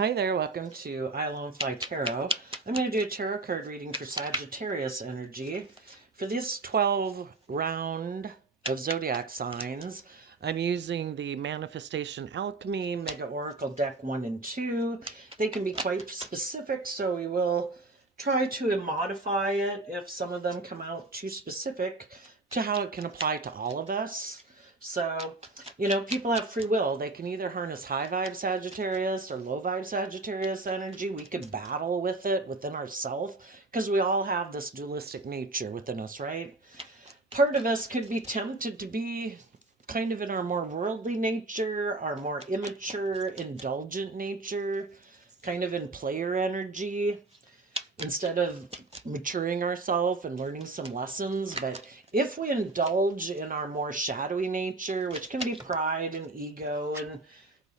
Hi there, welcome to I Alone Fly Tarot. I'm going to do a tarot card reading for Sagittarius energy. For this 12 round of zodiac signs, I'm using the Manifestation Alchemy Mega Oracle Deck 1 and 2. They can be quite specific, so we will try to modify it if some of them come out too specific to how it can apply to all of us. So, people have free will. They can either harness high vibe Sagittarius or low vibe Sagittarius energy. We could battle with it within ourselves because we all have this dualistic nature within us, right? Part of us could be tempted to be kind of in our more worldly nature, our more immature, indulgent nature, kind of in player energy, instead of maturing ourselves and learning some lessons. But if we indulge in our more shadowy nature, which can be pride and ego and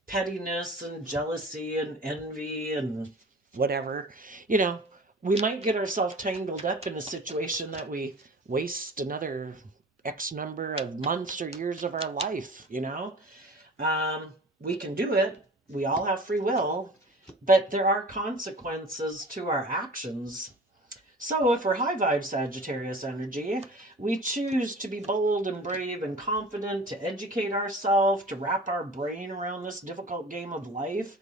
pettiness and jealousy and envy and whatever, we might get ourselves tangled up in a situation that we waste another X number of months or years of our life, We can do it. We all have free will, but there are consequences to our actions. So if we're high vibe Sagittarius energy, we choose to be bold and brave and confident, to educate ourselves, to wrap our brain around this difficult game of life,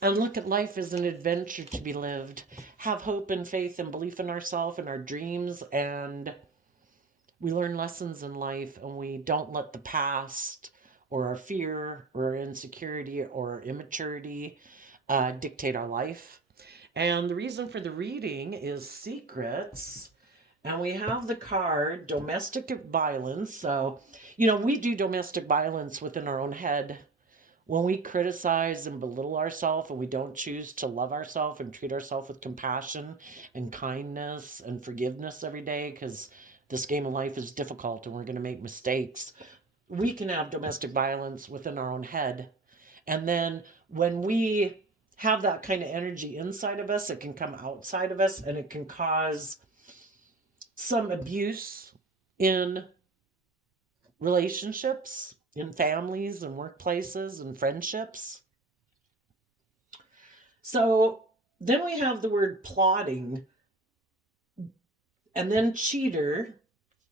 and look at life as an adventure to be lived. Have hope and faith and belief in ourselves and our dreams, and we learn lessons in life, and we don't let the past or our fear or our insecurity or our immaturity dictate our life. And the reason for the reading is secrets. And we have the card domestic violence. So, we do domestic violence within our own head when we criticize and belittle ourselves and we don't choose to love ourselves and treat ourselves with compassion and kindness and forgiveness every day, because this game of life is difficult and we're going to make mistakes. We can have domestic violence within our own head. And then when we have that kind of energy inside of us, it can come outside of us and it can cause some abuse in relationships, in families and workplaces and friendships. So then we have the word plotting, and then cheater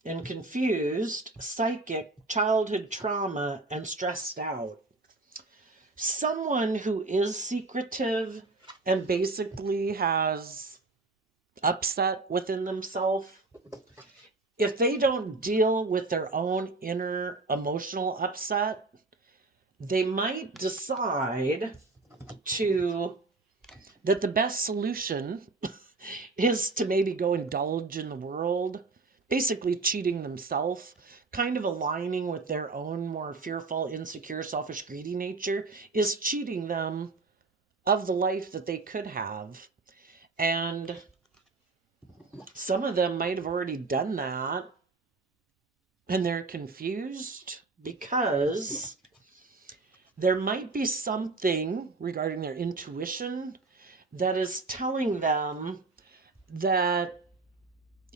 and confused, psychic, childhood trauma, and stressed out. Someone who is secretive and basically has upset within themselves, if they don't deal with their own inner emotional upset, they might decide that the best solution is to maybe go indulge in the world, basically cheating themselves, kind of aligning with their own more fearful, insecure, selfish, greedy nature, is cheating them of the life that they could have. And some of them might have already done that, and they're confused because there might be something regarding their intuition that is telling them that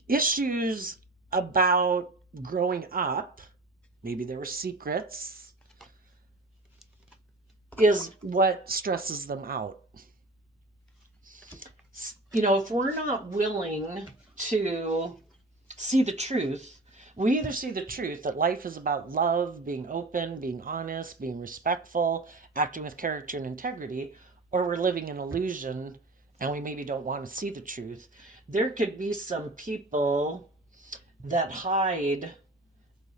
issues about growing up, maybe there were secrets, is what stresses them out. If we're not willing to see the truth, we either see the truth that life is about love, being open, being honest, being respectful, acting with character and integrity, or we're living an illusion and we maybe don't want to see the truth. There could be some people that hide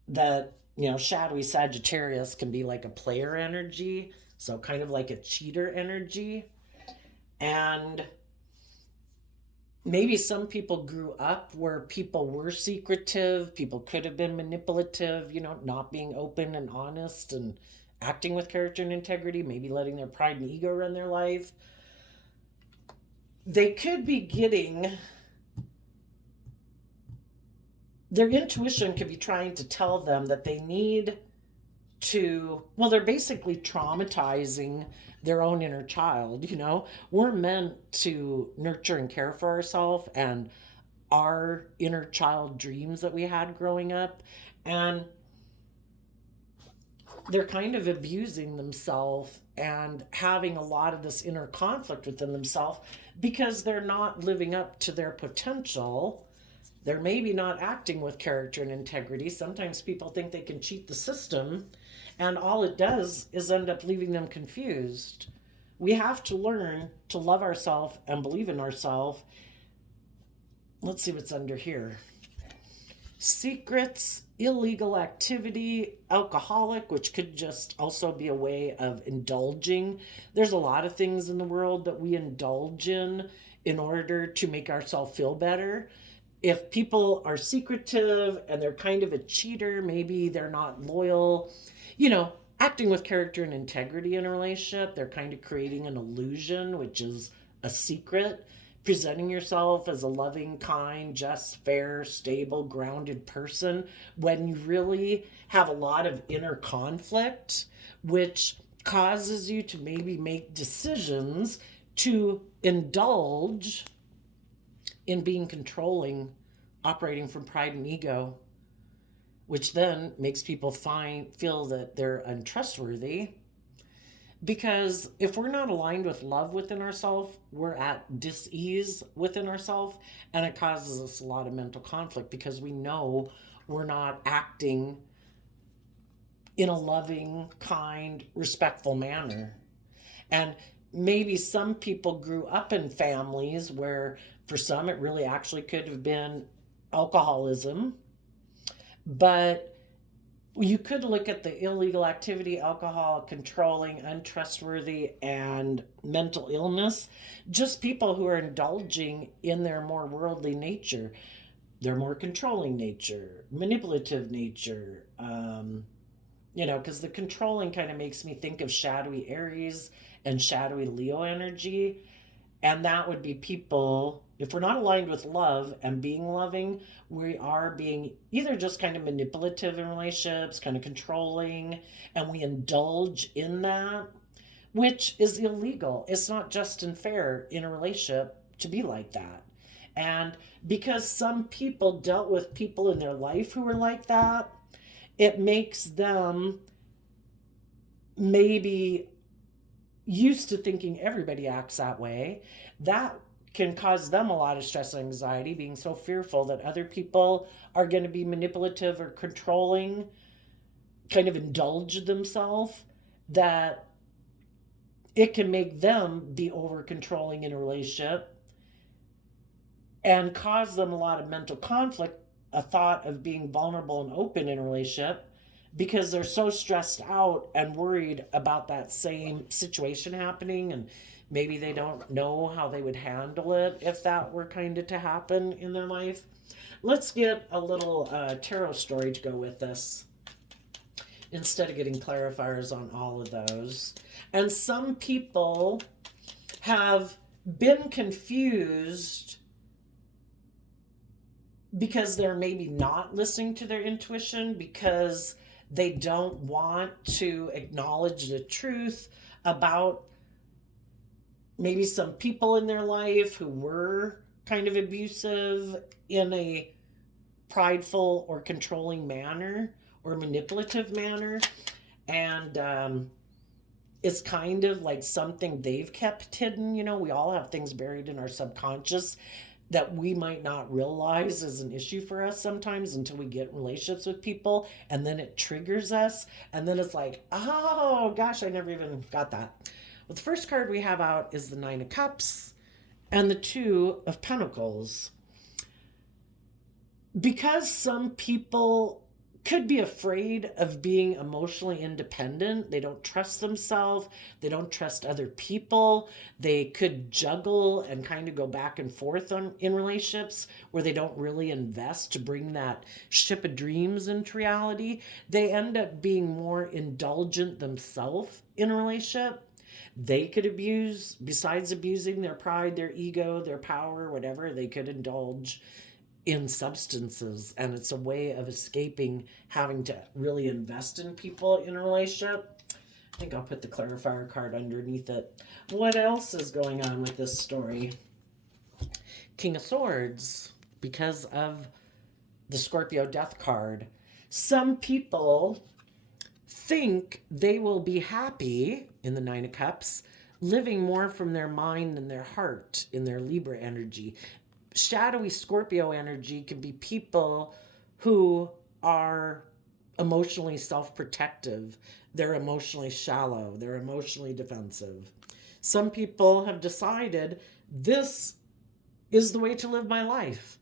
that, shadowy Sagittarius can be like a player energy, so kind of like a cheater energy. And maybe some people grew up where people were secretive, people could have been manipulative, not being open and honest and acting with character and integrity, maybe letting their pride and ego run their life. They could be getting, their intuition could be trying to tell them that they need to, they're basically traumatizing their own inner child. We're meant to nurture and care for ourselves and our inner child dreams that we had growing up. And they're kind of abusing themselves and having a lot of this inner conflict within themselves because they're not living up to their potential. They're maybe not acting with character and integrity. Sometimes people think they can cheat the system, and all it does is end up leaving them confused. We have to learn to love ourselves and believe in ourselves. Let's see what's under here. Secrets, illegal activity, alcoholic, which could just also be a way of indulging. There's a lot of things in the world that we indulge in order to make ourselves feel better. If people are secretive and they're kind of a cheater, maybe they're not loyal, acting with character and integrity in a relationship, they're kind of creating an illusion, which is a secret. Presenting yourself as a loving, kind, just, fair, stable, grounded person when you really have a lot of inner conflict, which causes you to maybe make decisions to indulge in being controlling, operating from pride and ego, which then makes people feel that they're untrustworthy. Because if we're not aligned with love within ourselves, we're at dis-ease within ourselves, and it causes us a lot of mental conflict because we know we're not acting in a loving, kind, respectful manner. And maybe some people grew up in families where for some it really actually could have been alcoholism, but you could look at the illegal activity, alcohol, controlling, untrustworthy, and mental illness, just people who are indulging in their more worldly nature, their more controlling nature, manipulative nature, because the controlling kind of makes me think of shadowy Aries and shadowy Leo energy. And that would be people, if we're not aligned with love and being loving, we are being either just kind of manipulative in relationships, kind of controlling, and we indulge in that, which is illegal. It's not just and fair in a relationship to be like that. And because some people dealt with people in their life who were like that, it makes them maybe used to thinking everybody acts that way. That can cause them a lot of stress and anxiety, being so fearful that other people are going to be manipulative or controlling, kind of indulge themselves, that it can make them be over controlling in a relationship and cause them a lot of mental conflict, a thought of being vulnerable and open in a relationship, because they're so stressed out and worried about that same situation happening, and maybe they don't know how they would handle it if that were kind of to happen in their life. Let's get a little tarot story to go with this instead of getting clarifiers on all of those. And some people have been confused because they're maybe not listening to their intuition, because they don't want to acknowledge the truth about maybe some people in their life who were kind of abusive in a prideful or controlling manner or manipulative manner. And it's kind of like something they've kept hidden. We all have things buried in our subconscious that we might not realize is an issue for us sometimes until we get in relationships with people, and then it triggers us, and then it's like, oh gosh, I never even got that. Well, the first card we have out is the Nine of Cups and the Two of Pentacles. Because some people could be afraid of being emotionally independent. They don't trust themselves. They don't trust other people. They could juggle and kind of go back and forth in relationships where they don't really invest to bring that ship of dreams into reality. They end up being more indulgent themselves in a relationship. They could abuse, besides abusing their pride, their ego, their power, whatever, they could indulge in substances, and it's a way of escaping having to really invest in people in a relationship. I think I'll put the clarifier card underneath it. What else is going on with this story? King of Swords, because of the Scorpio death card. Some people think they will be happy in the Nine of Cups, living more from their mind and their heart in their Libra energy. Shadowy Scorpio energy can be people who are emotionally self-protective. They're emotionally shallow. They're emotionally defensive. Some people have decided this is the way to live my life,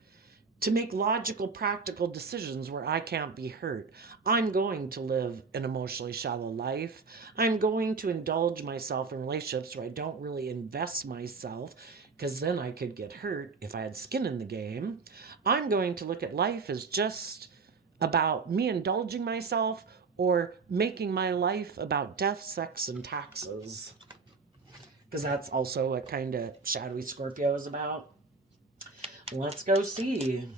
to make logical, practical decisions where I can't be hurt. I'm going to live an emotionally shallow life. I'm going to indulge myself in relationships where I don't really invest myself, because then I could get hurt if I had skin in the game. I'm going to look at life as just about me indulging myself or making my life about death, sex, and taxes. Because that's also what kind of shadowy Scorpio is about. Let's go see.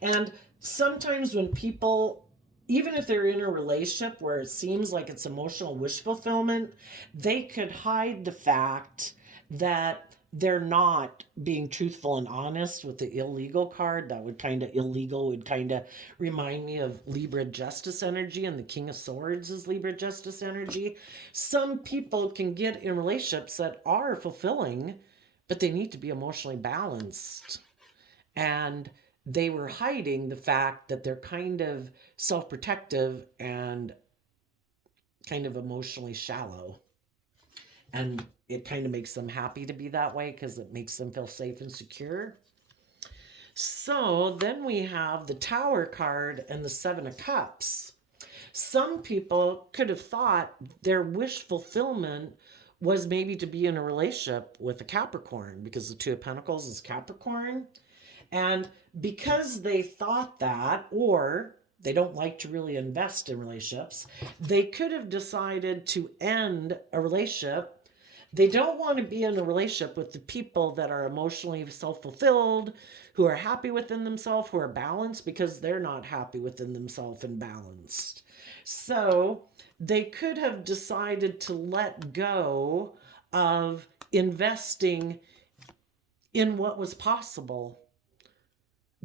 And sometimes when people, even if they're in a relationship where it seems like it's emotional wish fulfillment, they could hide the fact that they're not being truthful and honest with the illegal card. That would kind of, illegal would kind of remind me of Libra justice energy, and the King of Swords is Libra justice energy. Some people can get in relationships that are fulfilling, but they need to be emotionally balanced. And they were hiding the fact that they're kind of self-protective and kind of emotionally shallow. And it kind of makes them happy to be that way because it makes them feel safe and secure. So then we have the Tower card and the Seven of Cups. Some people could have thought their wish fulfillment was maybe to be in a relationship with a Capricorn, because the Two of Pentacles is Capricorn. And because they thought that, or they don't like to really invest in relationships, they could have decided to end a relationship. They don't want to be in a relationship with the people that are emotionally self-fulfilled, who are happy within themselves, who are balanced, because they're not happy within themselves and balanced. So they could have decided to let go of investing in what was possible,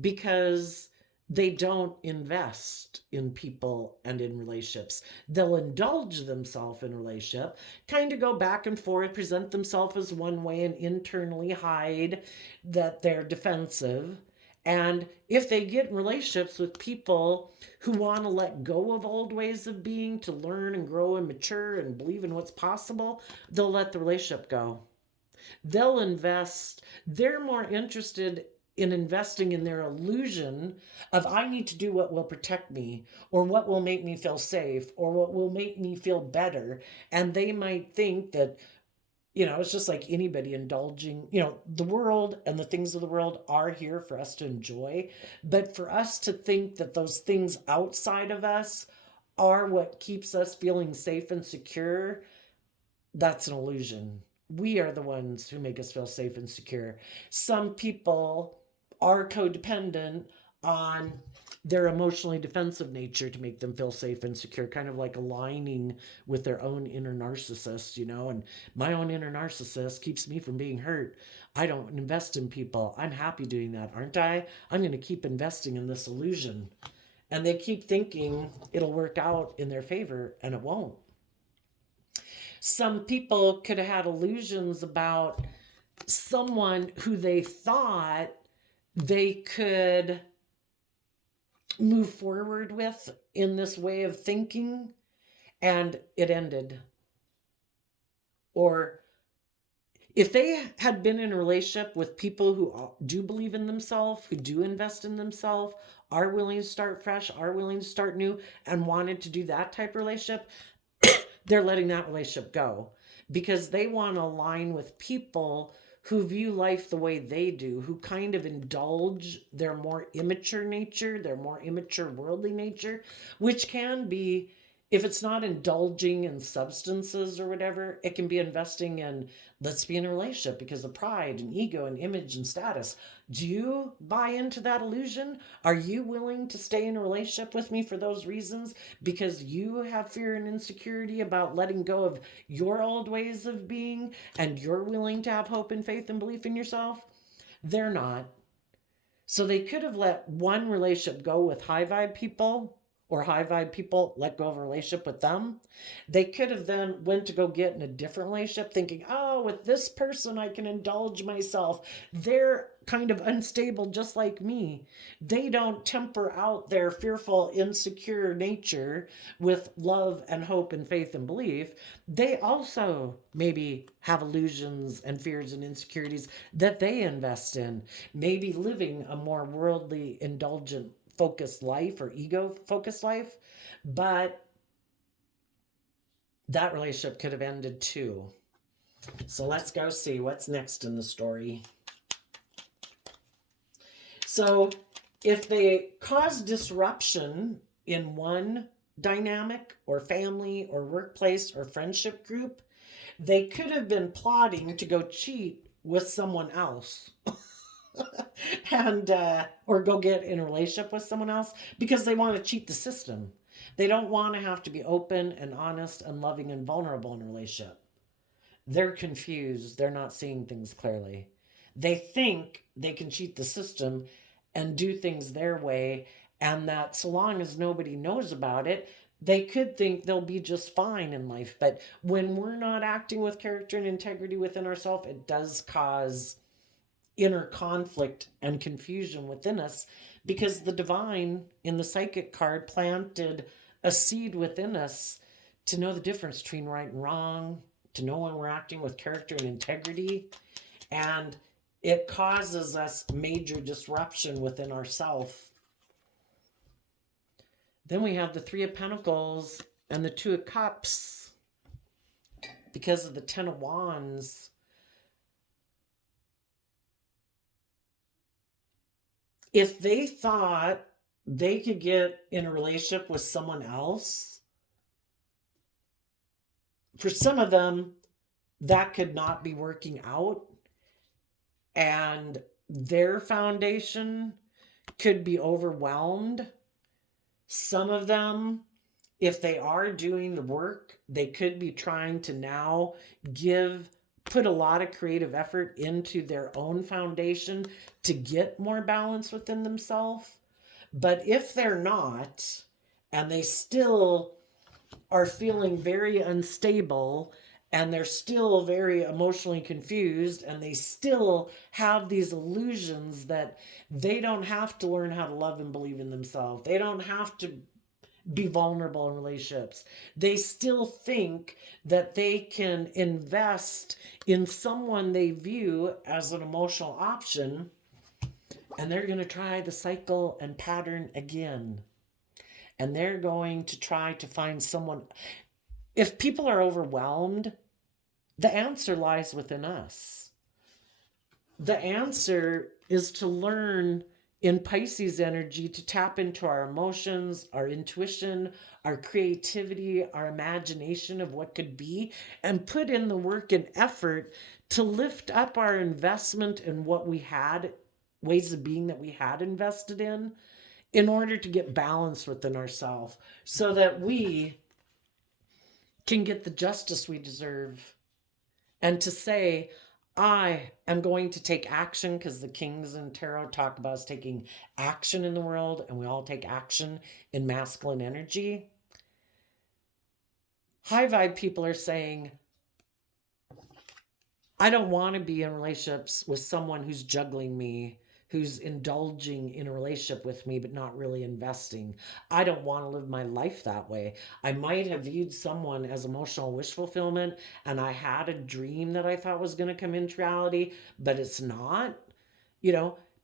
because they don't invest in people and in relationships. They'll indulge themselves in a relationship, kind of go back and forth, present themselves as one way, and internally hide that they're defensive. And if they get in relationships with people who want to let go of old ways of being to learn and grow and mature and believe in what's possible, they'll let the relationship go. They'll invest. They're more interested in investing in their illusion of, I need to do what will protect me, or what will make me feel safe, or what will make me feel better. And they might think that, it's just like anybody indulging, the world and the things of the world are here for us to enjoy. But for us to think that those things outside of us are what keeps us feeling safe and secure, that's an illusion. We are the ones who make us feel safe and secure. Some people are codependent on their emotionally defensive nature to make them feel safe and secure, kind of like aligning with their own inner narcissist, and my own inner narcissist keeps me from being hurt. I don't invest in people. I'm happy doing that, aren't I? I'm going to keep investing in this illusion. And they keep thinking it'll work out in their favor, and it won't. Some people could have had illusions about someone who they thought they could move forward with in this way of thinking, and it ended. Or if they had been in a relationship with people who do believe in themselves, who do invest in themselves, are willing to start fresh, are willing to start new, and wanted to do that type of relationship, they're letting that relationship go, because they want to align with people who view life the way they do, who kind of indulge their more immature nature, their more immature worldly nature, which can be, if it's not indulging in substances or whatever, it can be investing in, let's be in a relationship because of pride and ego and image and status. Do you buy into that illusion? Are you willing to stay in a relationship with me for those reasons? Because you have fear and insecurity about letting go of your old ways of being, and you're willing to have hope and faith and belief in yourself? They're not. So they could have let one relationship go with high vibe people, or high vibe people let go of a relationship with them. They could have then went to go get in a different relationship thinking, oh, with this person I can indulge myself. They're kind of unstable just like me. They don't temper out their fearful, insecure nature with love and hope and faith and belief. They also maybe have illusions and fears and insecurities that they invest in, maybe living a more worldly, indulgent, focused life or ego focused life. But that relationship could have ended too. So let's go see what's next in the story. So if they cause disruption in one dynamic or family or workplace or friendship group, they could have been plotting to go cheat with someone else. And or go get in a relationship with someone else because they want to cheat the system. They don't want to have to be open and honest and loving and vulnerable in a relationship. They're confused. They're not seeing things clearly. They think they can cheat the system and do things their way, and that so long as nobody knows about it, they could think they'll be just fine in life. But when we're not acting with character and integrity within ourselves, it does cause inner conflict and confusion within us, because the divine in the psychic card planted a seed within us to know the difference between right and wrong, to know when we're acting with character and integrity, and it causes us major disruption within ourself. Then we have the Three of Pentacles and the Two of Cups because of the Ten of Wands. If they thought they could get in a relationship with someone else, for some of them, that could not be working out. And their foundation could be overwhelmed. Some of them, if they are doing the work, they could be trying to now put a lot of creative effort into their own foundation to get more balance within themselves. But if they're not, and they still are feeling very unstable, and they're still very emotionally confused, and they still have these illusions that they don't have to learn how to love and believe in themselves. They don't have to be vulnerable in relationships. They still think that they can invest in someone they view as an emotional option, and they're going to try the cycle and pattern again. And they're going to try to find someone. If people are overwhelmed, the answer lies within us. The answer is to learn in Pisces energy to tap into our emotions, our intuition, our creativity, our imagination of what could be, and put in the work and effort to lift up our investment in what we had, ways of being that we had invested in order to get balance within ourselves so that we can get the justice we deserve. And to say, I am going to take action, because the kings in tarot talk about us taking action in the world, and we all take action in masculine energy. High vibe people are saying, I don't want to be in relationships with someone who's juggling me, who's indulging in a relationship with me, but not really investing. I don't want to live my life that way. I might have viewed someone as emotional wish fulfillment, and I had a dream that I thought was going to come into reality, but it's not.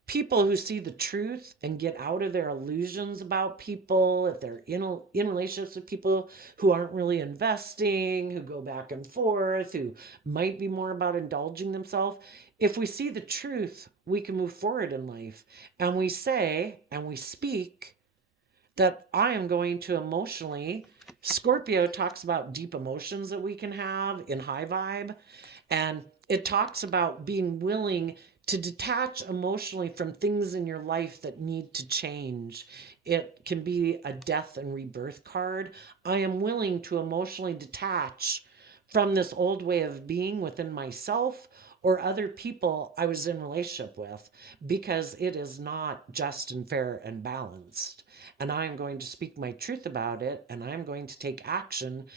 People who see the truth and get out of their illusions about people, if they're in relationships with people who aren't really investing, who go back and forth, who might be more about indulging themselves, if we see the truth, we can move forward in life. And we say and we speak that I am going to emotionally. Scorpio talks about deep emotions that we can have in high vibe. And it talks about being willing to detach emotionally from things in your life that need to change. It can be a death and rebirth card. I am willing to emotionally detach from this old way of being within myself or other people I was in relationship with, because it is not just and fair and balanced. And I am going to speak my truth about it, and I'm going to take action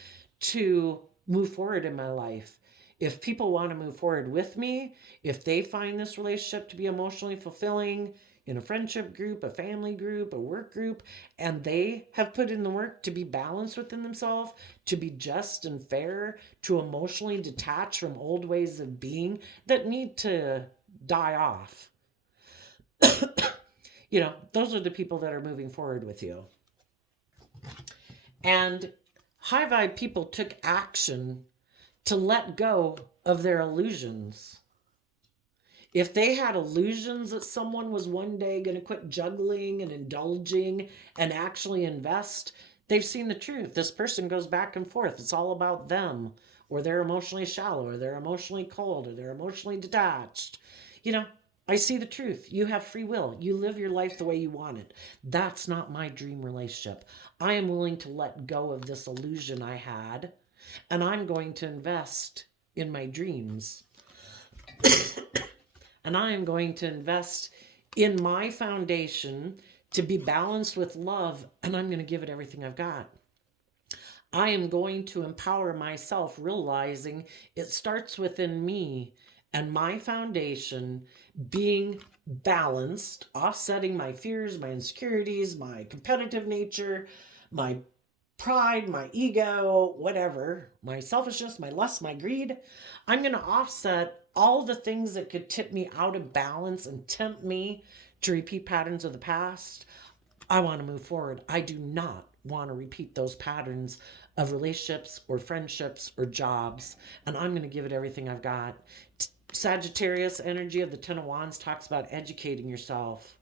to move forward in my life. If people want to move forward with me, if they find this relationship to be emotionally fulfilling in a friendship group, a family group, a work group, and they have put in the work to be balanced within themselves, to be just and fair, to emotionally detach from old ways of being that need to die off, those are the people that are moving forward with you. And high vibe people took action to let go of their illusions. If they had illusions that someone was one day going to quit juggling and indulging and actually invest, they've seen the truth. This person goes back and forth. It's all about them, or they're emotionally shallow, or they're emotionally cold, or they're emotionally detached. I see the truth. You have free will. You live your life the way you want it. That's not my dream relationship. I am willing to let go of this illusion I had, and I'm going to invest in my dreams. And I am going to invest in my foundation to be balanced with love, and I'm going to give it everything I've got. I am going to empower myself, realizing it starts within me and my foundation being balanced, offsetting my fears, my insecurities, my competitive nature, my pride, my ego, whatever, my selfishness, my lust, my greed. I'm going to offset all the things that could tip me out of balance and tempt me to repeat patterns of the past. I want to move forward. I do not want to repeat those patterns of relationships or friendships or jobs, and I'm going to give it everything I've got. Sagittarius energy of the Ten of Wands talks about educating yourself,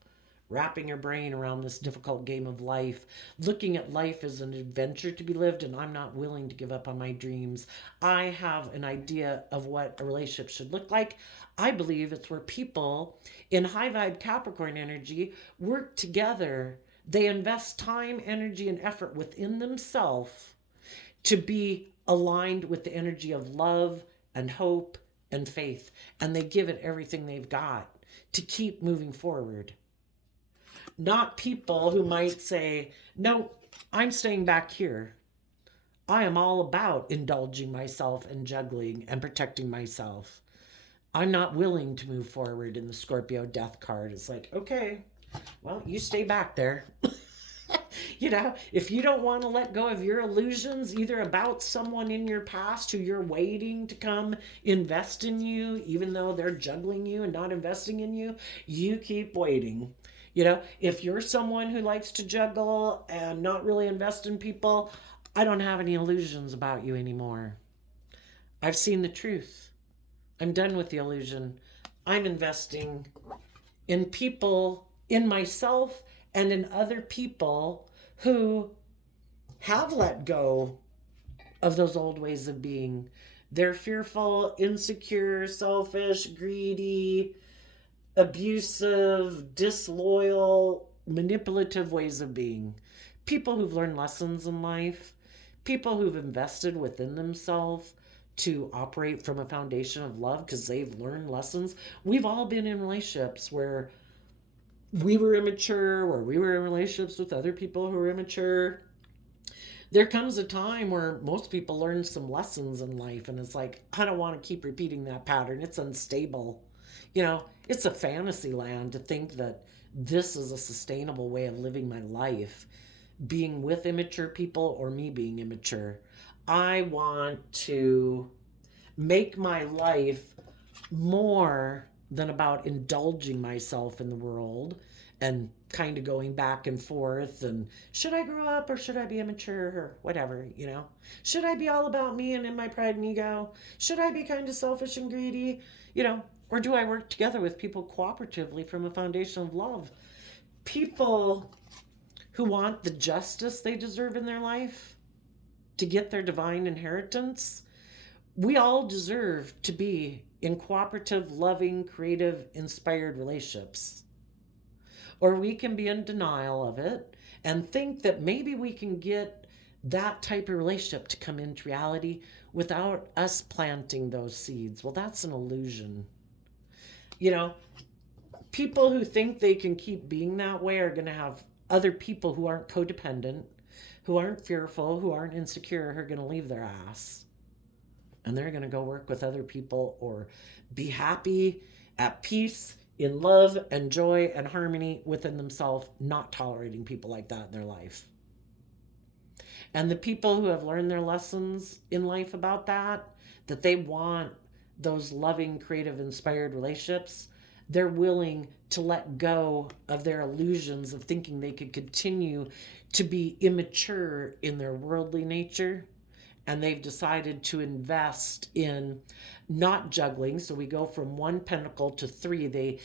wrapping your brain around this difficult game of life, looking at life as an adventure to be lived, and I'm not willing to give up on my dreams. I have an idea of what a relationship should look like. I believe it's where people in high vibe Capricorn energy work together. They invest time, energy, and effort within themselves to be aligned with the energy of love and hope and faith, and they give it everything they've got to keep moving forward. Not people who might say, no, I'm staying back here. I am all about indulging myself and juggling and protecting myself. I'm not willing to move forward in the Scorpio death card. It's like, okay, well, you stay back there. If you don't want to let go of your illusions, either about someone in your past who you're waiting to come invest in you, even though they're juggling you and not investing in you, you keep waiting. If you're someone who likes to juggle and not really invest in people, I don't have any illusions about you anymore. I've seen the truth. I'm done with the illusion. I'm investing in people, in myself, and in other people who have let go of those old ways of being. They're fearful, insecure, selfish, greedy, abusive, disloyal, manipulative ways of being. People who've learned lessons in life, people who've invested within themselves to operate from a foundation of love because they've learned lessons. We've all been in relationships where we were immature, where we were in relationships with other people who were immature. There comes a time where most people learn some lessons in life, and it's like, I don't want to keep repeating that pattern. It's unstable. It's a fantasy land to think that this is a sustainable way of living my life, being with immature people or me being immature. I want to make my life more than about indulging myself in the world and kind of going back and forth and should I grow up or should I be immature or whatever, should I be all about me and in my pride and ego, should I be kind of selfish and greedy, or do I work together with people cooperatively from a foundation of love? People who want the justice they deserve in their life to get their divine inheritance. We all deserve to be in cooperative, loving, creative, inspired relationships. Or we can be in denial of it and think that maybe we can get that type of relationship to come into reality without us planting those seeds. Well, that's an illusion. You know, people who think they can keep being that way are going to have other people who aren't codependent, who aren't fearful, who aren't insecure, who are going to leave their ass. And they're going to go work with other people or be happy, at peace, in love and joy and harmony within themselves, not tolerating people like that in their life. And the people who have learned their lessons in life about that, that they want those loving, creative, inspired relationships, they're willing to let go of their illusions of thinking they could continue to be immature in their worldly nature. And they've decided to invest in not juggling. So we go from one pentacle to three. They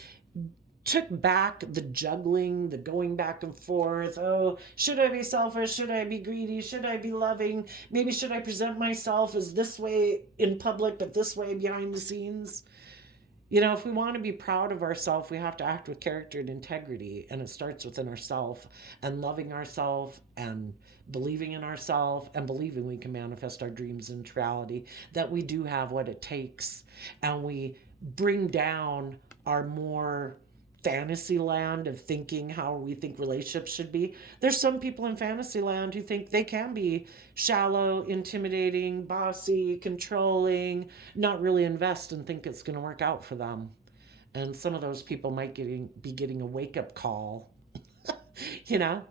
took back the juggling, the going back and forth. Oh, should I be selfish? Should I be greedy? Should I be loving? Maybe should I present myself as this way in public, but this way behind the scenes? You know, if we want to be proud of ourselves, we have to act with character and integrity. And it starts within ourselves and loving ourselves and believing in ourselves and believing we can manifest our dreams into reality, that we do have what it takes. And we bring down our more fantasy land of thinking how we think relationships should be. There's some people in fantasy land who think they can be shallow, intimidating, bossy, controlling, not really invest and think it's going to work out for them. And some of those people might be getting a wake-up call. You know?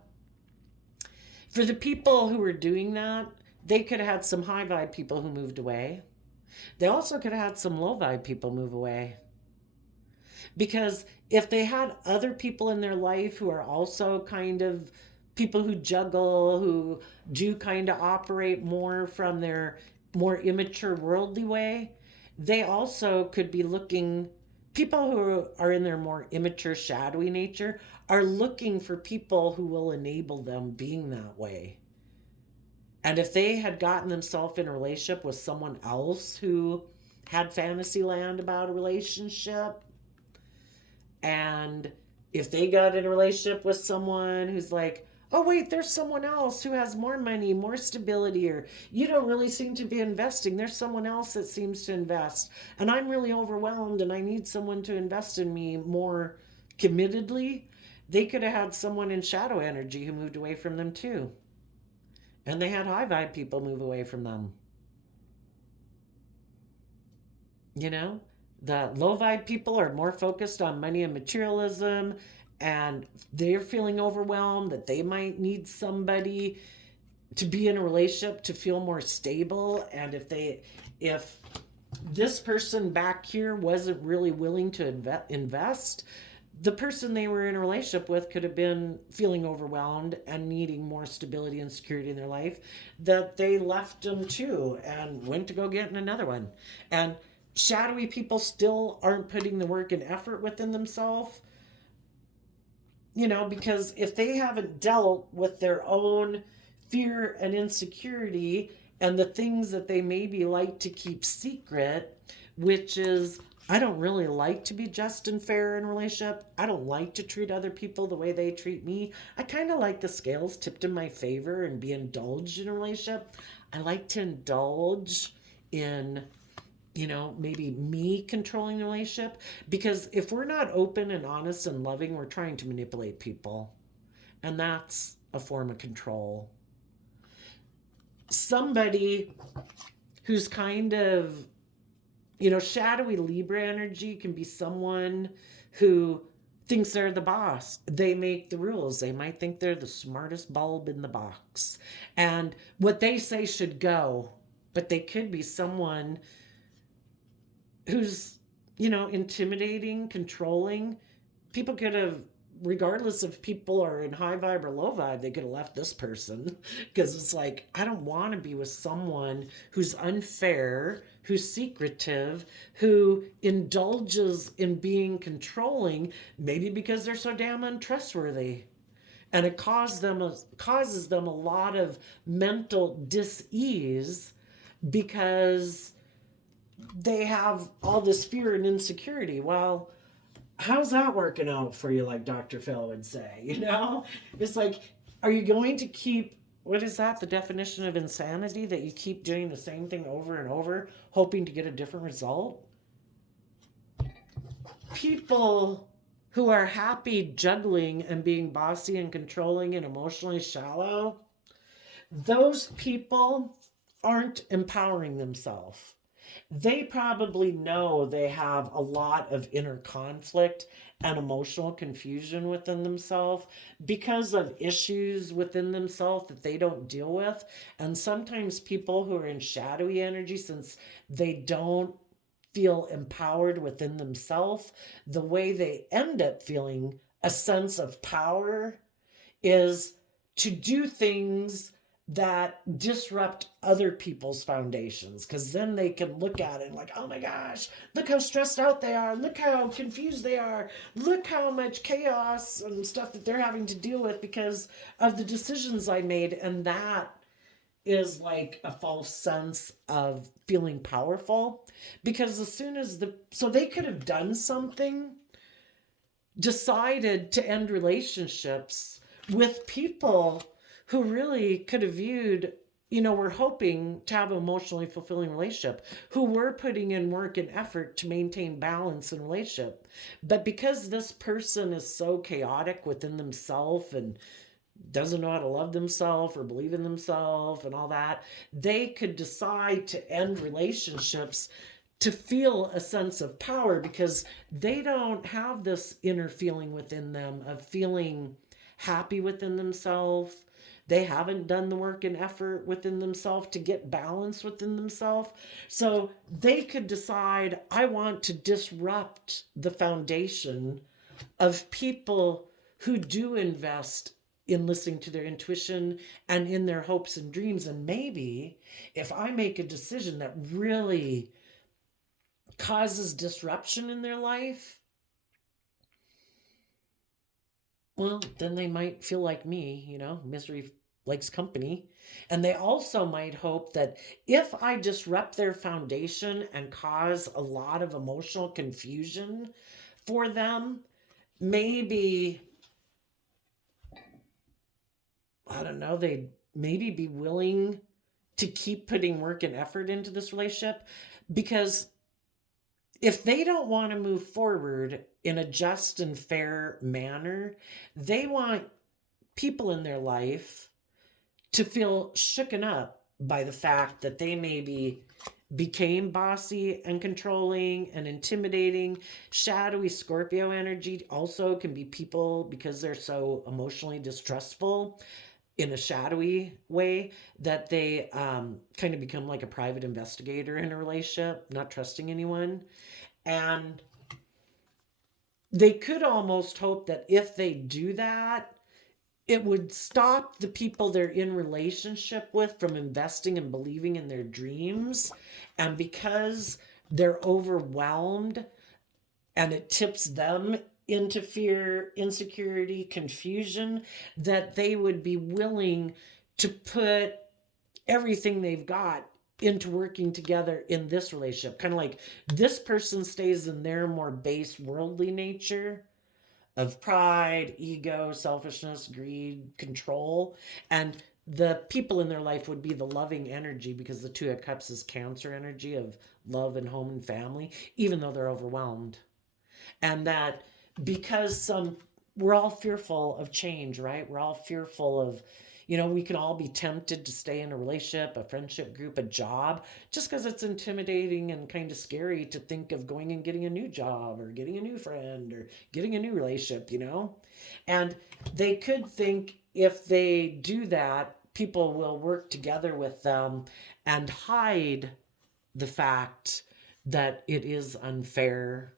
For the people who were doing that, they could have had some high vibe people who moved away. They also could have had some low vibe people move away. Because if they had other people in their life who are also kind of people who juggle, who do kind of operate more from their more immature worldly way, they also could be looking, people who are in their more immature shadowy nature are looking for people who will enable them being that way. And if they had gotten themselves in a relationship with someone else who had fantasy land about a relationship, and if they got in a relationship with someone who's like, oh, wait, there's someone else who has more money, more stability, or you don't really seem to be investing. There's someone else that seems to invest. And I'm really overwhelmed and I need someone to invest in me more committedly. They could have had someone in shadow energy who moved away from them too. And they had high vibe people move away from them. You know? The low vibe people are more focused on money and materialism, and they're feeling overwhelmed that they might need somebody to be in a relationship to feel more stable. And if this person back here wasn't really willing to invest, the person they were in a relationship with could have been feeling overwhelmed and needing more stability and security in their life, that they left them too and went to go get in another one. And shadowy people still aren't putting the work and effort within themselves, you know, because if they haven't dealt with their own fear and insecurity and the things that they maybe like to keep secret, which is, I don't really like to be just and fair in a relationship. I don't like to treat other people the way they treat me. I kind of like the scales tipped in my favor and be indulged in a relationship. I like to indulge in, you know, maybe me controlling the relationship. Because if we're not open and honest and loving, we're trying to manipulate people. And that's a form of control. Somebody who's kind of, you know, shadowy Libra energy can be someone who thinks they're the boss. They make the rules. They might think they're the smartest bulb in the box. And what they say should go. But they could be someone who's, you know, intimidating, controlling. People could have, regardless if people are in high vibe or low vibe, they could have left this person because it's like, I don't want to be with someone who's unfair, who's secretive, who indulges in being controlling, maybe because they're so damn untrustworthy. And it causes them a lot of mental dis-ease because they have all this fear and insecurity. Well, how's that working out for you, like Dr. Phil would say, you know? It's like, are you going to keep what is that? The definition of insanity? That you keep doing the same thing over and over, hoping to get a different result? People who are happy juggling and being bossy and controlling and emotionally shallow, those people aren't empowering themselves. They probably know they have a lot of inner conflict and emotional confusion within themselves because of issues within themselves that they don't deal with. And sometimes people who are in shadowy energy, since they don't feel empowered within themselves, the way they end up feeling a sense of power is to do things that disrupt other people's foundations, because then they can look at it like, oh my gosh, look how stressed out they are, look how confused they are, look how much chaos and stuff that they're having to deal with because of the decisions I made. And that is like a false sense of feeling powerful, because as soon as so they could have done something, decided to end relationships with people who really could have viewed, were hoping to have an emotionally fulfilling relationship, who were putting in work and effort to maintain balance in relationship. But because this person is so chaotic within themselves and doesn't know how to love themselves or believe in themselves and all that, they could decide to end relationships to feel a sense of power, because they don't have this inner feeling within them of feeling happy within themselves. They haven't done the work and effort within themselves to get balance within themselves. So they could decide, I want to disrupt the foundation of people who do invest in listening to their intuition and in their hopes and dreams. And maybe if I make a decision that really causes disruption in their life, well, then they might feel like me, misery likes company. And they also might hope that if I disrupt their foundation and cause a lot of emotional confusion for them, maybe, I don't know, they'd maybe be willing to keep putting work and effort into this relationship, because if they don't want to move forward in a just and fair manner, they want people in their life to feel shooken up by the fact that they maybe became bossy and controlling and intimidating. Shadowy Scorpio energy also can be people, because they're so emotionally distrustful in a shadowy way, that they kind of become like a private investigator in a relationship, not trusting anyone. And they could almost hope that if they do that, it would stop the people they're in relationship with from investing and believing in their dreams. And because they're overwhelmed, and it tips them into fear, insecurity, confusion, that they would be willing to put everything they've got into working together in this relationship. Kind of like this person stays in their more base worldly nature of pride, ego, selfishness, greed, control. And the people in their life would be the loving energy, because the Two of Cups is Cancer energy of love and home and family, even though they're overwhelmed. And that because we're all fearful of change, right? We're all fearful of, we can all be tempted to stay in a relationship, a friendship group, a job, just because it's intimidating and kind of scary to think of going and getting a new job or getting a new friend or getting a new relationship, And they could think if they do that, people will work together with them and hide the fact that it is unfair,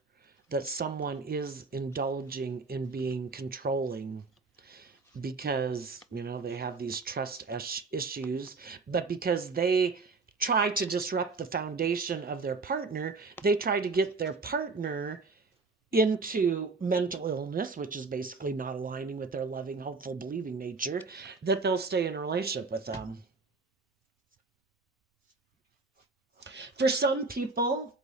that someone is indulging in being controlling, because they have these trust issues. But because they try to disrupt the foundation of their partner, they try to get their partner into mental illness, which is basically not aligning with their loving, hopeful, believing nature, that they'll stay in a relationship with them. For some people,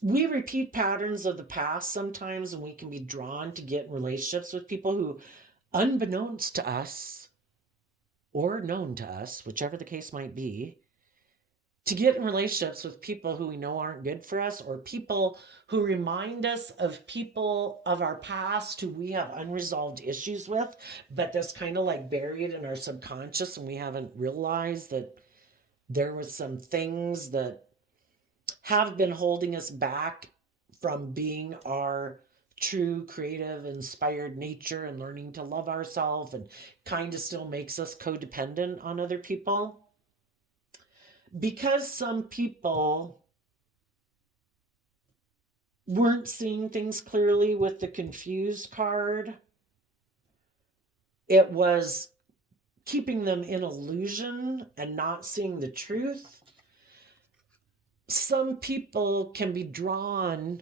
we repeat patterns of the past sometimes, and we can be drawn to get in relationships with people who, unbeknownst to us, or known to us, whichever the case might be, to get in relationships with people who we know aren't good for us, or people who remind us of people of our past who we have unresolved issues with, but that's kind of like buried in our subconscious and we haven't realized that there was some things that have been holding us back from being our true creative inspired nature and learning to love ourselves, and kind of still makes us codependent on other people. Because some people weren't seeing things clearly with the confused card, it was keeping them in illusion and not seeing the truth. Some people can be drawn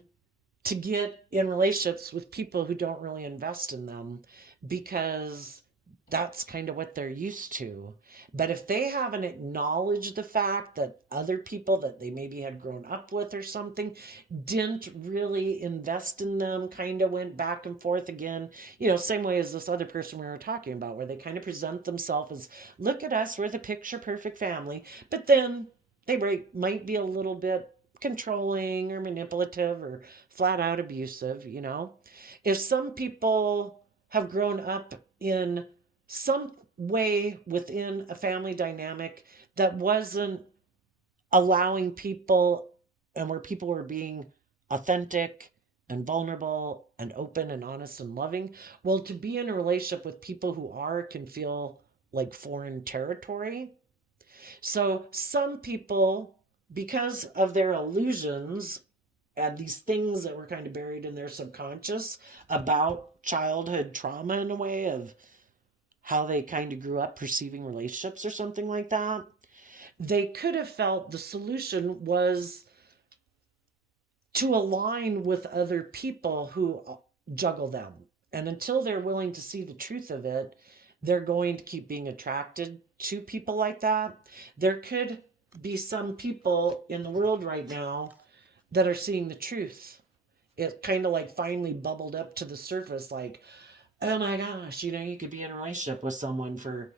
to get in relationships with people who don't really invest in them because that's kind of what they're used to. But if they haven't acknowledged the fact that other people that they maybe had grown up with or something didn't really invest in them, kind of went back and forth again, same way as this other person we were talking about, where they kind of present themselves as, look at us, we're the picture perfect family, but then they might be a little bit controlling or manipulative or flat out abusive. If some people have grown up in some way within a family dynamic that wasn't allowing people, and where people were being authentic and vulnerable and open and honest and loving, well, to be in a relationship with people who can feel like foreign territory. So some people, because of their illusions and these things that were kind of buried in their subconscious about childhood trauma, in a way of how they kind of grew up perceiving relationships or something like that, they could have felt the solution was to align with other people who juggle them. And until they're willing to see the truth of it, they're going to keep being attracted to people like that. There could be some people in the world right now that are seeing the truth. It kind of like finally bubbled up to the surface, like, oh my gosh, you could be in a relationship with someone for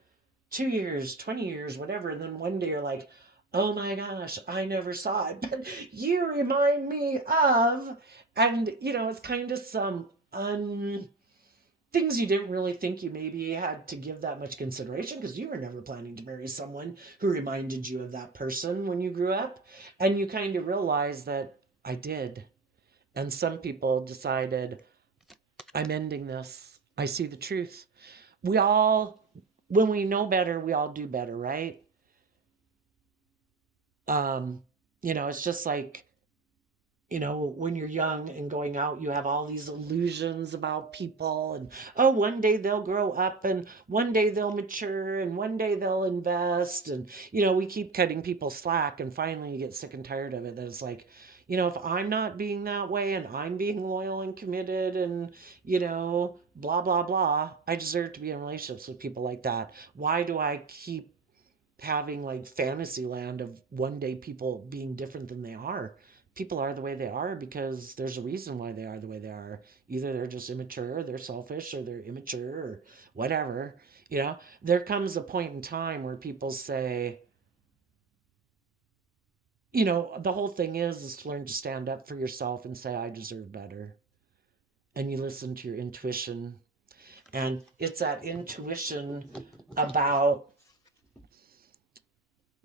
2 years, 20 years, whatever. And then one day you're like, oh my gosh, I never saw it, but you remind me of, and it's kind of some things you didn't really think you maybe had to give that much consideration, because you were never planning to marry someone who reminded you of that person when you grew up. And you kind of realize that I did. And some people decided, I'm ending this. I see the truth. We all, when we know better, we all do better, right? It's just like, when you're young and going out, you have all these illusions about people, and oh, one day they'll grow up, and one day they'll mature, and one day they'll invest, and we keep cutting people slack, and finally you get sick and tired of it. That it's like, if I'm not being that way and I'm being loyal and committed and blah blah blah, I deserve to be in relationships with people like that. Why do I keep having like fantasy land of one day people being different than they are? People are the way they are because there's a reason why they are the way they are. Either they're just immature, or they're selfish, or they're immature, or whatever. There comes a point in time where people say, the whole thing is to learn to stand up for yourself and say, I deserve better. And you listen to your intuition. And it's that intuition about,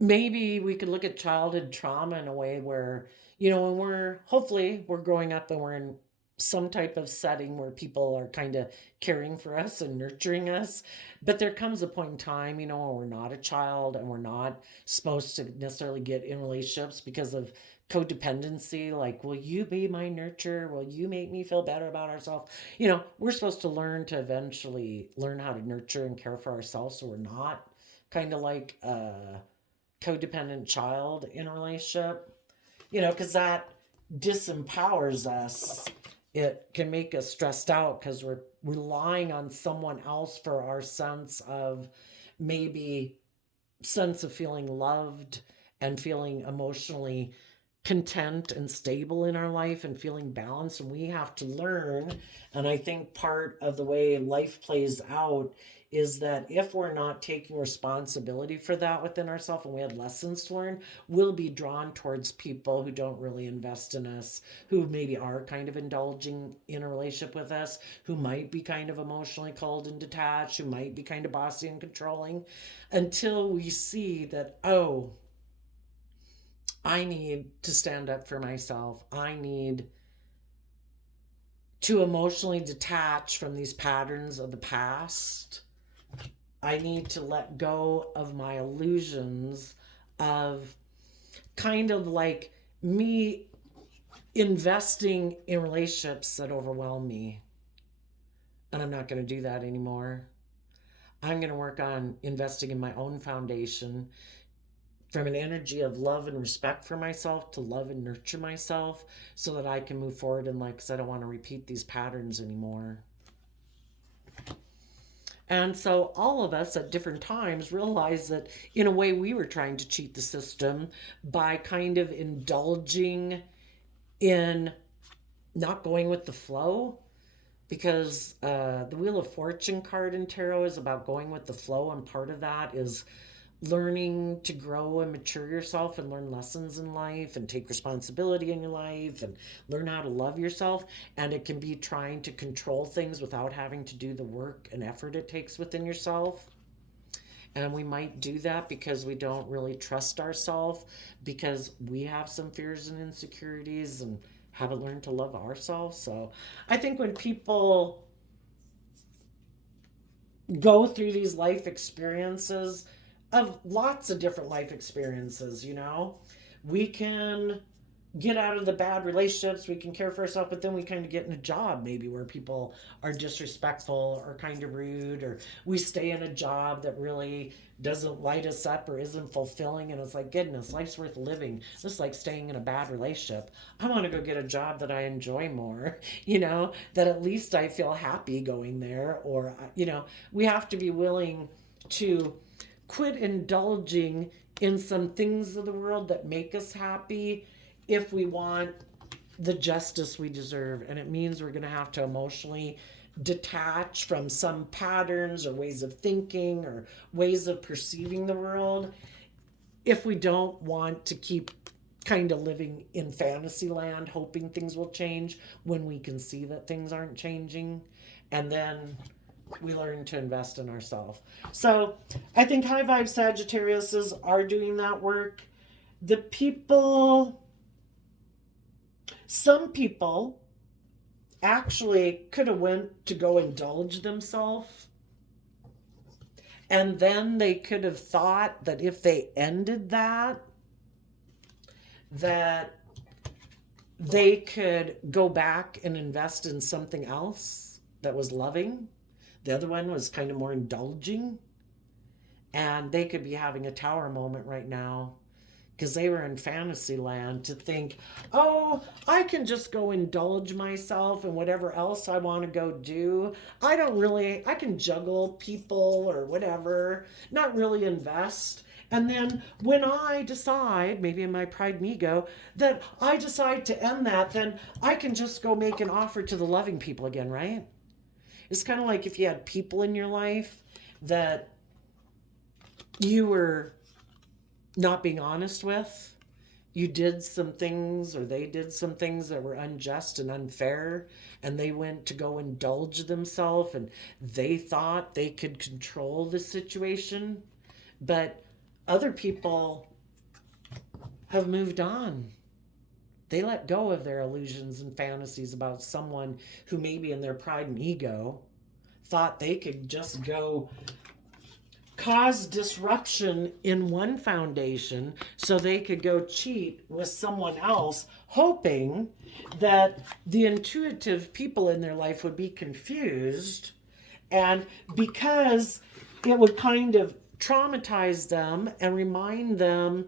maybe we could look at childhood trauma in a way where, when we're growing up and we're in some type of setting where people are kind of caring for us and nurturing us. But there comes a point in time, when we're not a child and we're not supposed to necessarily get in relationships because of codependency. Like, will you be my nurturer? Will you make me feel better about ourselves? We're supposed to learn to eventually learn how to nurture and care for ourselves, so we're not kind of like a codependent child in a relationship, because that disempowers us. It can make us stressed out because we're relying on someone else for our sense of feeling loved and feeling emotionally content and stable in our life and feeling balanced. And we have to learn. And I think part of the way life plays out is that if we're not taking responsibility for that within ourselves and we had lessons to learn, we'll be drawn towards people who don't really invest in us, who maybe are kind of indulging in a relationship with us, who might be kind of emotionally cold and detached, who might be kind of bossy and controlling, until we see that, oh, I need to stand up for myself. I need to emotionally detach from these patterns of the past. I need to let go of my illusions of kind of like me investing in relationships that overwhelm me. And I'm not going to do that anymore. I'm going to work on investing in my own foundation from an energy of love and respect for myself to love and nurture myself so that I can move forward in life, because I don't want to repeat these patterns anymore. And so all of us at different times realized that in a way we were trying to cheat the system by kind of indulging in not going with the flow, because the Wheel of Fortune card in tarot is about going with the flow, and part of that is learning to grow and mature yourself and learn lessons in life and take responsibility in your life and learn how to love yourself. And it can be trying to control things without having to do the work and effort it takes within yourself. And we might do that because we don't really trust ourselves, because we have some fears and insecurities and haven't learned to love ourselves. So I think when people go through these life experiences, of lots of different life experiences, we can get out of the bad relationships, we can care for ourselves, but then we kind of get in a job maybe where people are disrespectful or kind of rude, or we stay in a job that really doesn't light us up or isn't fulfilling, and it's like, goodness, life's worth living. This is like staying in a bad relationship. I want to go get a job that I enjoy more, that at least I feel happy going there. Or we have to be willing to quit indulging in some things of the world that make us happy if we want the justice we deserve. And it means we're going to have to emotionally detach from some patterns or ways of thinking or ways of perceiving the world if we don't want to keep kind of living in fantasy land, hoping things will change when we can see that things aren't changing. And then we learn to invest in ourselves. So I think high vibe Sagittariuses are doing that work. Some people actually could have went to go indulge themselves, and then they could have thought that if they ended that they could go back and invest in something else that was loving. The other one was kind of more indulging. And they could be having a tower moment right now because they were in fantasy land to think, oh, I can just go indulge myself in whatever else I want to go do. I can juggle people or whatever, not really invest. And then when I decide, maybe in my pride and ego, that I decide to end that, then I can just go make an offer to the loving people again, right? It's kind of like if you had people in your life that you were not being honest with. You did some things, or they did some things that were unjust and unfair, and they went to go indulge themselves, and they thought they could control the situation. But other people have moved on. They let go of their illusions and fantasies about someone who maybe in their pride and ego thought they could just go cause disruption in one foundation so they could go cheat with someone else, hoping that the intuitive people in their life would be confused. And because it would kind of traumatize them and remind them,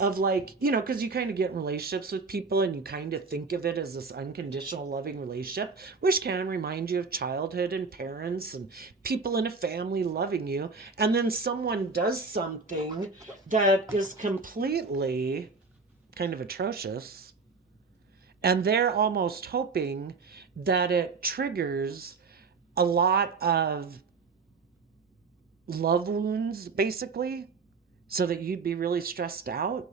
of because you kind of get in relationships with people and you kind of think of it as this unconditional loving relationship, which can remind you of childhood and parents and people in a family loving you. And then someone does something that is completely kind of atrocious. And they're almost hoping that it triggers a lot of love wounds, basically, so that you'd be really stressed out,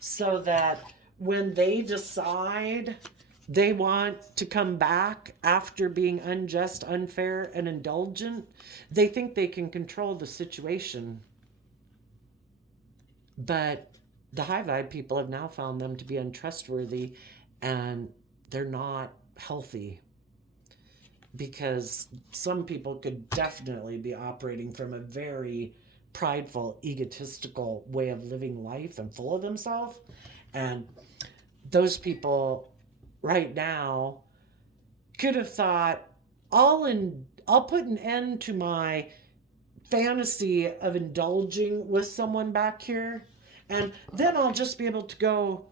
so that when they decide they want to come back after being unjust, unfair, and indulgent, they think they can control the situation. But the high vibe people have now found them to be untrustworthy, and they're not healthy, because some people could definitely be operating from a very prideful, egotistical way of living life and full of themselves. And those people right now could have thought, I'll put an end to my fantasy of indulging with someone back here, and then I'll just be able to go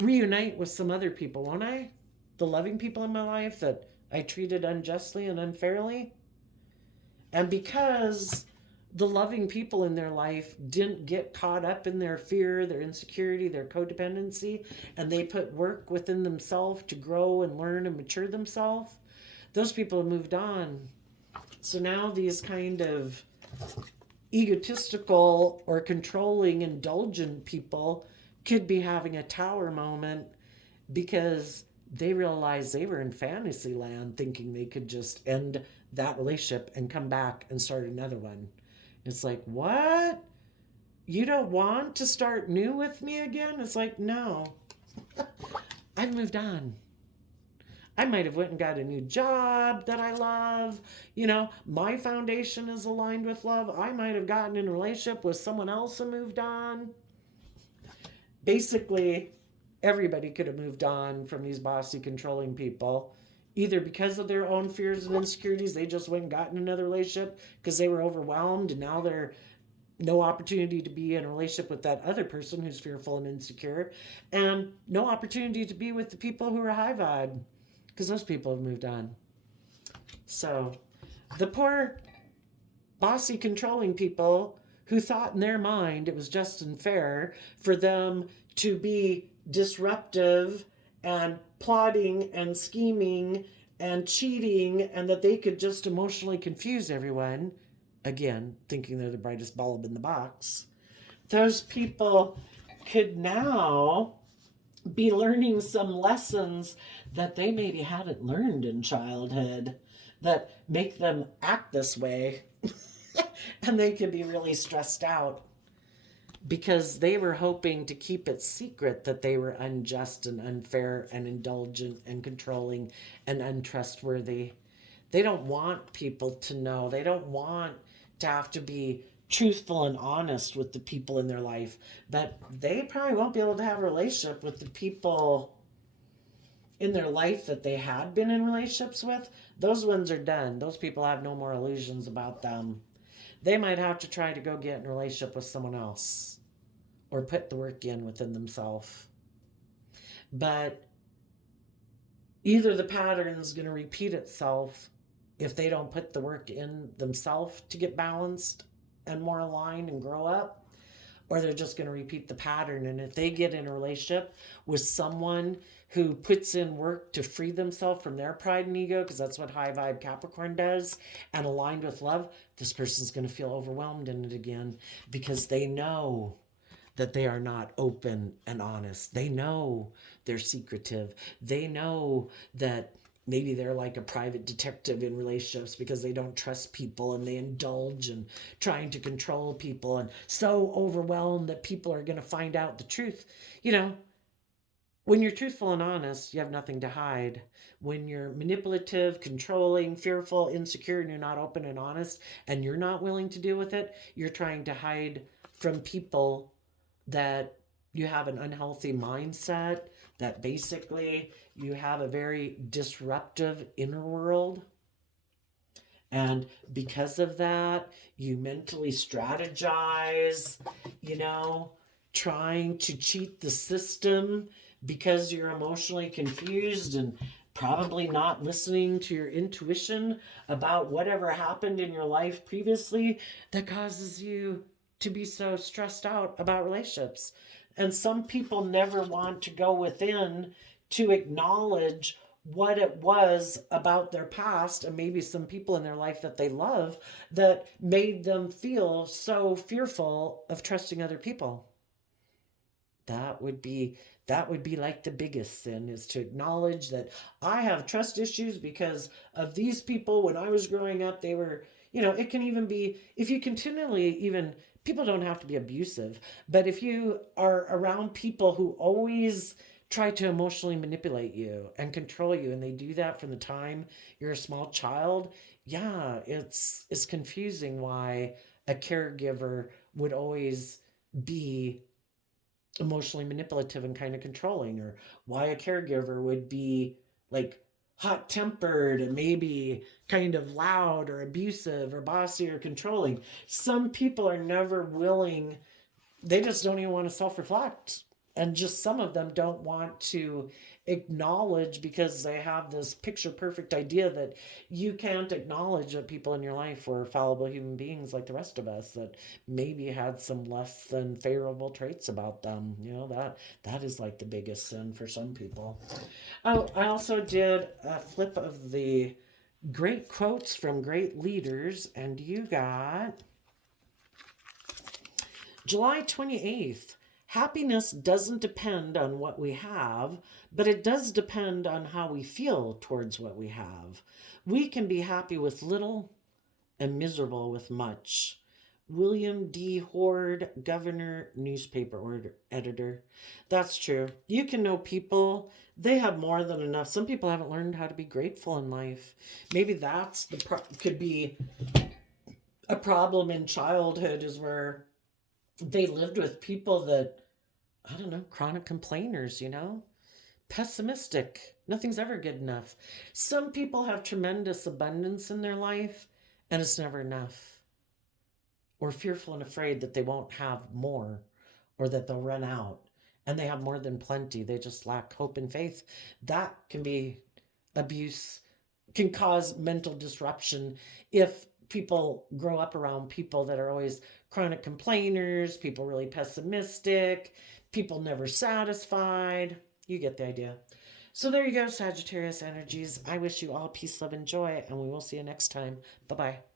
reunite with some other people, won't I? The loving people in my life that I treated unjustly and unfairly. And because the loving people in their life didn't get caught up in their fear, their insecurity, their codependency, and they put work within themselves to grow and learn and mature themselves, those people have moved on. So now these kind of egotistical or controlling, indulgent people could be having a tower moment because they realized they were in fantasy land thinking they could just end that relationship and come back and start another one. It's like, what? You don't want to start new with me again? It's like, no. I've moved on. I might have went and got a new job that I love. My foundation is aligned with love. I might have gotten in a relationship with someone else and moved on. Basically, everybody could have moved on from these bossy, controlling people, either because of their own fears and insecurities. They just went and got in another relationship because they were overwhelmed, and now they're no opportunity to be in a relationship with that other person who's fearful and insecure, and no opportunity to be with the people who are high vibe because those people have moved on. So the poor bossy, controlling people who thought in their mind it was just and fair for them to be disruptive and plotting and scheming and cheating, and that they could just emotionally confuse everyone, again, thinking they're the brightest bulb in the box, those people could now be learning some lessons that they maybe haven't learned in childhood that make them act this way. And they could be really stressed out because they were hoping to keep it secret that they were unjust and unfair and indulgent and controlling and untrustworthy. They don't want people to know. They don't want to have to be truthful and honest with the people in their life. But they probably won't be able to have a relationship with the people in their life that they had been in relationships with. Those ones are done. Those people have no more illusions about them. They might have to try to go get in a relationship with someone else or put the work in within themselves. But either the pattern's going to repeat itself if they don't put the work in themselves to get balanced and more aligned and grow up, or they're just going to repeat the pattern. And if they get in a relationship with someone who puts in work to free themselves from their pride and ego, because that's what high vibe Capricorn does, and aligned with love, this person's going to feel overwhelmed in it again because they know that they are not open and honest. They know they're secretive. They know that maybe they're like a private detective in relationships because they don't trust people and they indulge in trying to control people and so overwhelmed that people are going to find out the truth. When you're truthful and honest, you have nothing to hide. When you're manipulative, controlling, fearful, insecure, and you're not open and honest, and you're not willing to deal with it, you're trying to hide from people that you have an unhealthy mindset, that basically you have a very disruptive inner world. And because of that, you mentally strategize, trying to cheat the system because you're emotionally confused and probably not listening to your intuition about whatever happened in your life previously that causes you to be so stressed out about relationships. And some people never want to go within to acknowledge what it was about their past and maybe some people in their life that they love that made them feel so fearful of trusting other people. That would be that would be like the biggest sin, is to acknowledge that I have trust issues because of these people. When I was growing up, they were, it can even be, if you continually, even, people don't have to be abusive, but if you are around people who always try to emotionally manipulate you and control you, and they do that from the time you're a small child, yeah, it's confusing why a caregiver would always be emotionally manipulative and kind of controlling, or why a caregiver would be like hot tempered and maybe kind of loud or abusive or bossy or controlling. Some people are never willing, they just don't even want to self reflect. And just some of them don't want to acknowledge, because they have this picture perfect idea that you can't acknowledge that people in your life were fallible human beings like the rest of us, that maybe had some less than favorable traits about them. That is like the biggest sin for some people. Oh, I also did a flip of the great quotes from great leaders, and you got July 28th. Happiness doesn't depend on what we have, but it does depend on how we feel towards what we have. We can be happy with little and miserable with much. William D. Horde, governor, newspaper editor. That's true. You can know people, they have more than enough. Some people haven't learned how to be grateful in life. Maybe that's could be a problem in childhood, is where they lived with people that, I don't know, chronic complainers, pessimistic. Nothing's ever good enough. Some people have tremendous abundance in their life and it's never enough, or fearful and afraid that they won't have more, or that they'll run out, and they have more than plenty. They just lack hope and faith. That can be abuse, can cause mental disruption if people grow up around people that are always chronic complainers, people really pessimistic, people never satisfied. You get the idea. So there you go, Sagittarius energies. I wish you all peace, love, and joy, and we will see you next time. Bye bye.